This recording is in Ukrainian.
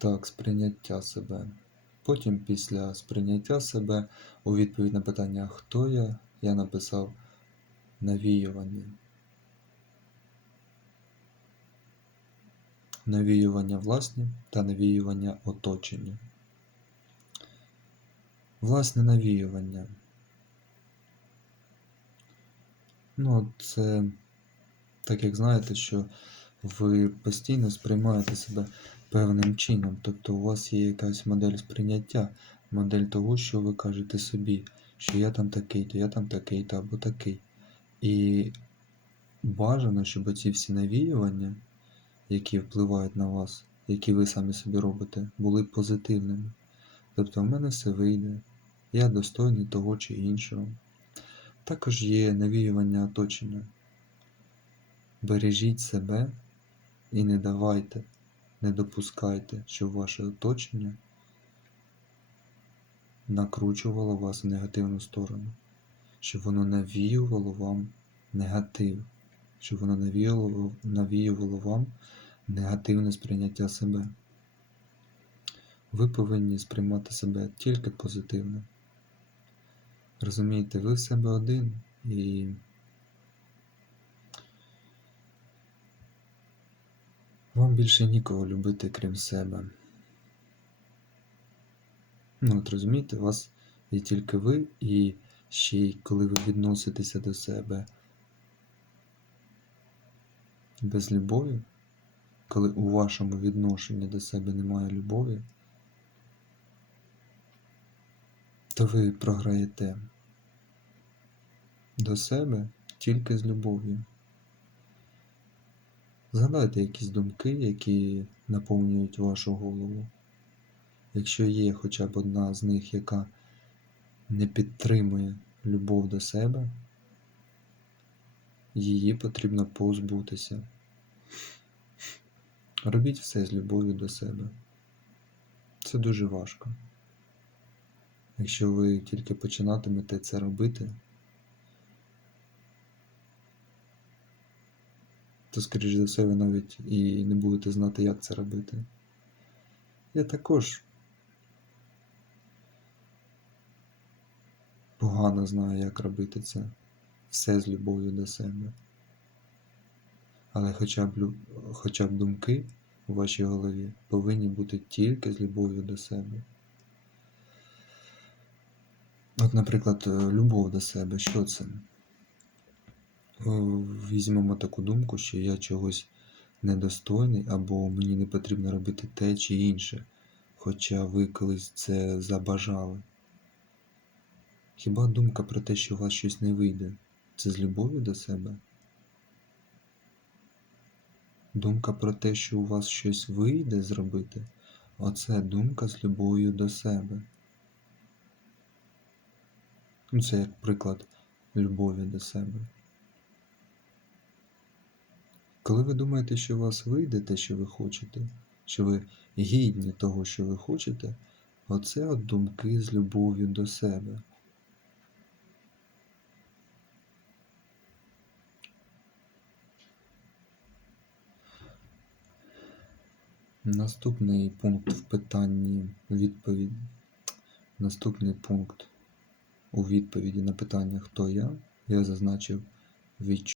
Так, сприйняття себе. Потім після сприйняття себе у відповідь на питання хто я, я написав навіювання. Навіювання власні та навіювання оточення. Власне навіювання. Ну, це так як знаєте, що ви постійно сприймаєте себе певним чином. Тобто у вас є якась модель сприйняття, модель того, що ви кажете собі, що я там такий-то, я там такий-то або такий. І бажано, щоб оці всі навіювання, які впливають на вас, які ви самі собі робите, були позитивними. Тобто в мене все вийде, я достойний того чи іншого. Також є навіювання оточення. Бережіть себе і не давайте, не допускайте, щоб ваше оточення накручувало вас в негативну сторону, щоб воно навіювало вам негатив, щоб воно навіювало, навіювало вам негативне сприйняття себе. Ви повинні сприймати себе тільки позитивно. Розумієте, ви в себе один і вам більше нікого любити, крім себе. Ну, от розумієте, у вас є тільки ви, і ще й коли ви відноситеся до себе без любові, коли у вашому відношенні до себе немає любові, то ви програєте до себе тільки з любов'ю. Згадайте якісь думки, які наповнюють вашу голову. Якщо є хоча б одна з них, яка не підтримує любов до себе, її потрібно позбутися. Робіть все з любов'ю до себе. Це дуже важко. Якщо ви тільки починатимете це робити, то, скоріш за все, ви навіть і не будете знати, як це робити. Я також погано знаю, як робити це. Все з любов'ю до себе. Але хоча б, хоча б думки у вашій голові повинні бути тільки з любов'ю до себе. От, наприклад, е, любов до себе, що це? Візьмемо таку думку, що я чогось недостойний, або мені не потрібно робити те чи інше, хоча ви колись це забажали. Хіба думка про те, що у вас щось не вийде, це з любов'ю до себе? Думка про те, що у вас щось вийде зробити, оце думка з любов'ю до себе. Ну, це як приклад любові до себе. Коли ви думаєте, що у вас вийде те, що ви хочете, що ви гідні того, що ви хочете, оце от думки з любов'ю до себе. Наступний пункт в питанні відповідь. Наступний пункт у відповіді на питання хто я, я зазначив відчуття.